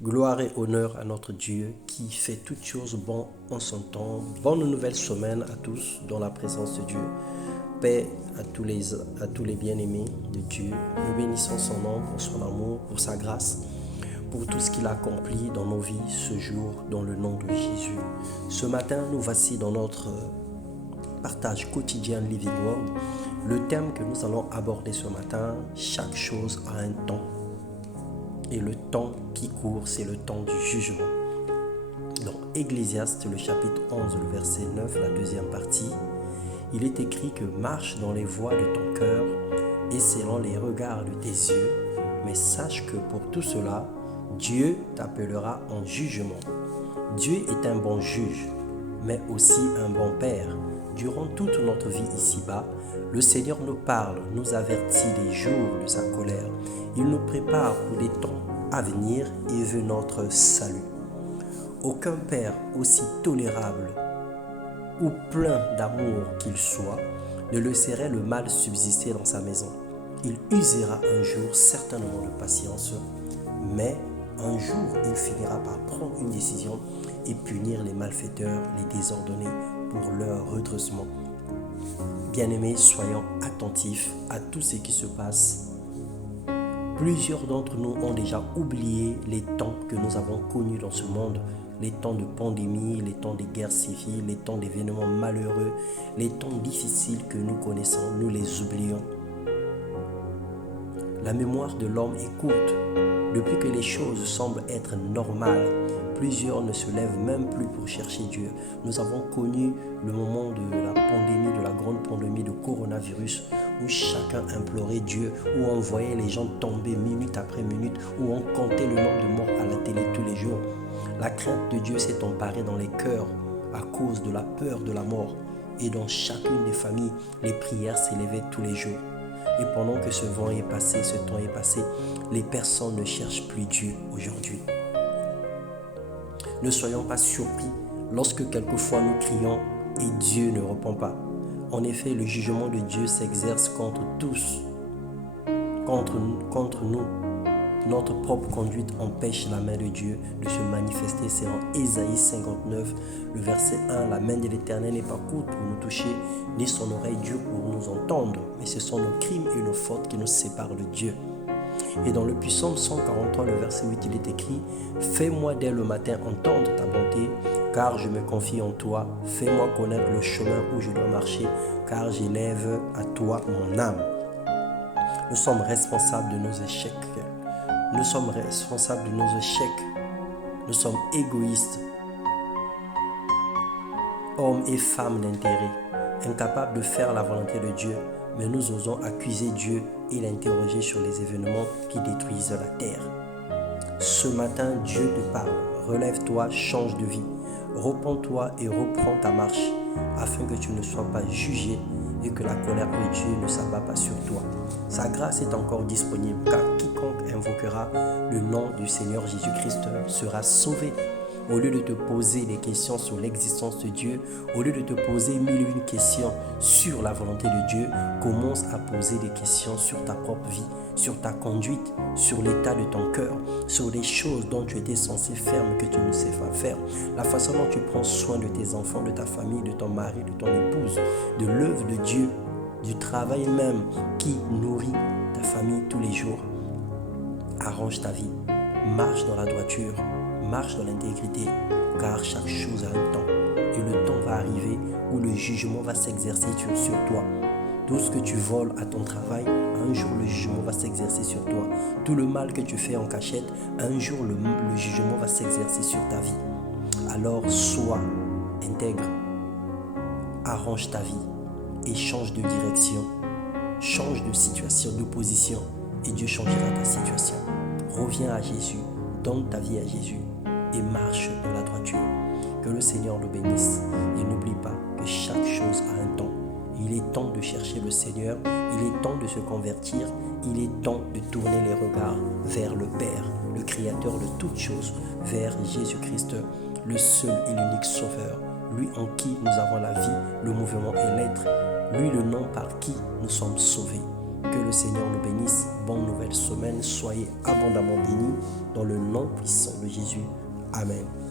Gloire et honneur à notre Dieu qui fait toutes choses bon en son temps. Bonne nouvelle semaine à tous dans la présence de Dieu. Paix à tous les bien-aimés de Dieu. Nous bénissons son nom pour son amour, pour sa grâce, pour tout ce qu'il a accompli dans nos vies ce jour, dans le nom de Jésus. Ce matin, nous voici dans notre partage quotidien Living Word. Le thème que nous allons aborder ce matin, chaque chose a un temps. Et le temps qui court, c'est le temps du jugement. Dans Ecclésiaste, le chapitre 11, le verset 9, la deuxième partie, il est écrit que marche dans les voies de ton cœur et selon les regards de tes yeux, mais sache que pour tout cela, Dieu t'appellera en jugement. Dieu est un bon juge, mais aussi un bon père. Durant toute notre vie ici-bas, le Seigneur nous parle, nous avertit des jours de sa colère. Il nous prépare pour des temps à venir et veut notre salut. Aucun père aussi tolérable ou plein d'amour qu'il soit ne laisserait le mal subsister dans sa maison. Il usera un jour certainement de patience, mais un jour il finira par prendre une décision et punir les malfaiteurs, les désordonnés pour leur redressement. Bien-aimés, soyons attentifs à tout ce qui se passe. Plusieurs d'entre nous ont déjà oublié les temps que nous avons connus dans ce monde, les temps de pandémie, les temps de guerres civiles, les temps d'événements malheureux, les temps difficiles que nous connaissons, nous les oublions. La mémoire de l'homme est courte. Depuis que les choses semblent être normales, plusieurs ne se lèvent même plus pour chercher Dieu. Nous avons connu le moment de la pandémie, de la grande pandémie de coronavirus, où chacun implorait Dieu, où on voyait les gens tomber minute après minute, où on comptait le nombre de morts à la télé tous les jours. La crainte de Dieu s'est emparée dans les cœurs à cause de la peur de la mort. Et dans chacune des familles, les prières s'élevaient tous les jours. Et pendant que ce vent est passé, ce temps est passé, les personnes ne cherchent plus Dieu aujourd'hui. Ne soyons pas surpris lorsque quelquefois nous crions et Dieu ne répond pas. En effet, le jugement de Dieu s'exerce contre tous, contre nous. Notre propre conduite empêche la main de Dieu de se manifester selon Ésaïe 59, le verset 1. La main de l'Éternel n'est pas courte pour nous toucher, ni son oreille dure pour nous entendre, mais ce sont nos crimes et nos fautes qui nous séparent de Dieu. Et dans le Psaume 143, le verset 8, il est écrit « Fais-moi dès le matin entendre ta bonté, car je me confie en toi. Fais-moi connaître le chemin où je dois marcher, car j'élève à toi mon âme. » Nous sommes responsables de nos échecs. Nous sommes responsables de nos échecs. Nous sommes égoïstes. Hommes et femmes d'intérêt, incapables de faire la volonté de Dieu, mais nous osons accuser Dieu et l'interroger sur les événements qui détruisent la terre. Ce matin, Dieu te parle. Relève-toi, change de vie. Repends-toi et reprends ta marche, afin que tu ne sois pas jugé et que la colère de Dieu ne s'abat pas sur toi. Sa grâce est encore disponible, car quiconque invoquera le nom du Seigneur Jésus-Christ sera sauvé. Au lieu de te poser des questions sur l'existence de Dieu, au lieu de te poser mille et une questions sur la volonté de Dieu, commence à poser des questions sur ta propre vie, sur ta conduite, sur l'état de ton cœur, sur les choses dont tu étais censé faire mais que tu ne sais pas faire, la façon dont tu prends soin de tes enfants, de ta famille, de ton mari, de ton épouse, de l'œuvre de Dieu, du travail même qui nourrit ta famille tous les jours. Arrange ta vie, marche dans la droiture, marche dans l'intégrité, car chaque chose a un temps. Et le temps va arriver où le jugement va s'exercer sur toi. Tout ce que tu voles à ton travail, un jour le jugement va s'exercer sur toi. Tout le mal que tu fais en cachette, un jour le jugement va s'exercer sur ta vie. Alors sois intègre, arrange ta vie et change de direction, change de situation, de position, et Dieu changera ta situation. Reviens à Jésus, donne ta vie à Jésus et marche dans la droiture. Que le Seigneur nous bénisse et n'oublie pas que chaque chose a un temps. Il est temps de chercher le Seigneur, il est temps de se convertir, il est temps de tourner les regards vers le Père, le Créateur de toutes choses, vers Jésus-Christ, le seul et l'unique Sauveur, lui en qui nous avons la vie, le mouvement et l'être, lui le nom par qui nous sommes sauvés. Que le Seigneur nous bénisse. Bonne nouvelle semaine. Soyez abondamment bénis dans le nom puissant de Jésus. Amen.